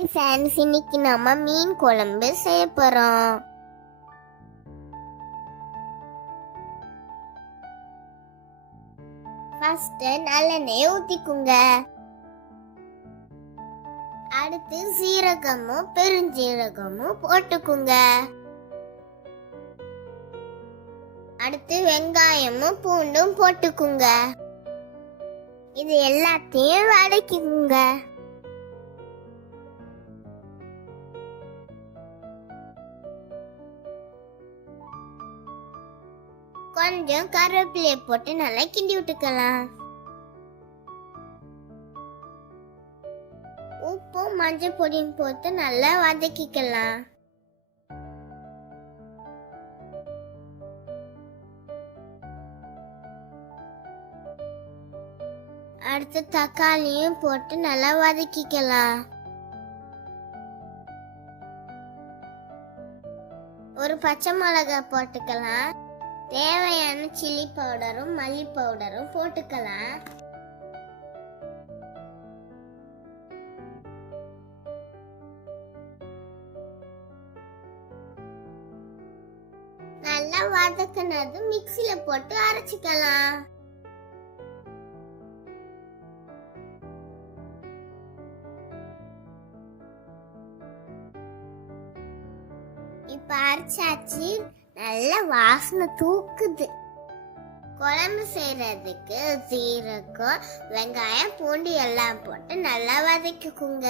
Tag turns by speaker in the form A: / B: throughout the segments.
A: Hi friends இன்னைக்கு நம்ம மீன் குழம்பு செய்ய போறோம். ஃபர்ஸ்ட் நல்லெண்ணெய் ஊத்திக்குங்க. அடுத்து சீரகமும் பெருஞ்சீரகமும் போட்டுக்குங்க. அடுத்து வெங்காயமும் பூண்டும் போட்டுக்குங்க. இது எல்லாத்தையும் வதக்கிக்குங்க. கொஞ்சம் கருவேப்பிலையை போட்டு நல்லா கிண்டி விட்டுக்கலாம். உப்பும் மஞ்சள் பொடியும் போட்டு நல்லா வதக்கிக்கலாம். அடுத்து தக்காளியும் போட்டு நல்லா வதக்கிக்கலாம். ஒரு பச்சை மிளகாய் போட்டுக்கலாம். தேவையான சில்லி பவுடரும் மல்லி பவுடரும் போட்டுக்கலாம். நல்லா வதக்குனது மிக்சியில போட்டு அரைச்சிக்கலாம். இப்ப அரைச்சாச்சு. நல்ல வாசனை தூக்குது. குழம்பு செய்யறதுக்கு சீரகம் வெங்காயம் பூண்டு எல்லாம் போட்டு நல்லா வதக்கிக்குங்க.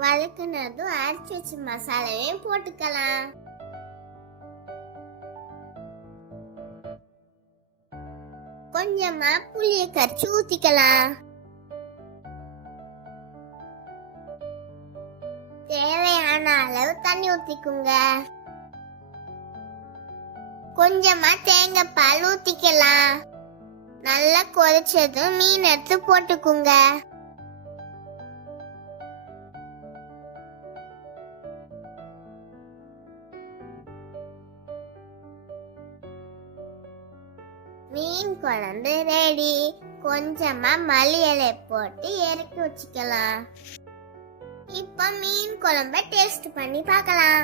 A: வதக்குனதும் அரைச்சி வச்ச மசாலாவையும் போட்டுக்கலாம். கொஞ்சமா புளிய கரைச்சி ஊத்திக்கலாம். தேவையான அளவு தண்ணி ஊத்திக்குங்க. கொஞ்சமா தேங்காய் பால் ஊத்திக்கலாம். நல்லா கொதிச்சதும் மீன் எடுத்து போட்டுக்குங்க. மீன் குழம்பு ரெடி கொஞ்சமா மல்லியலை போட்டு இறக்கி வச்சுக்கலாம். இப்போ மீன் குழம்ப டேஸ்ட் பண்ணி பார்க்கலாம்.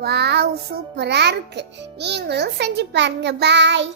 A: வாவ் சூப்பரா இருக்கு. நீங்களும் செஞ்சு பாருங்க. பாய்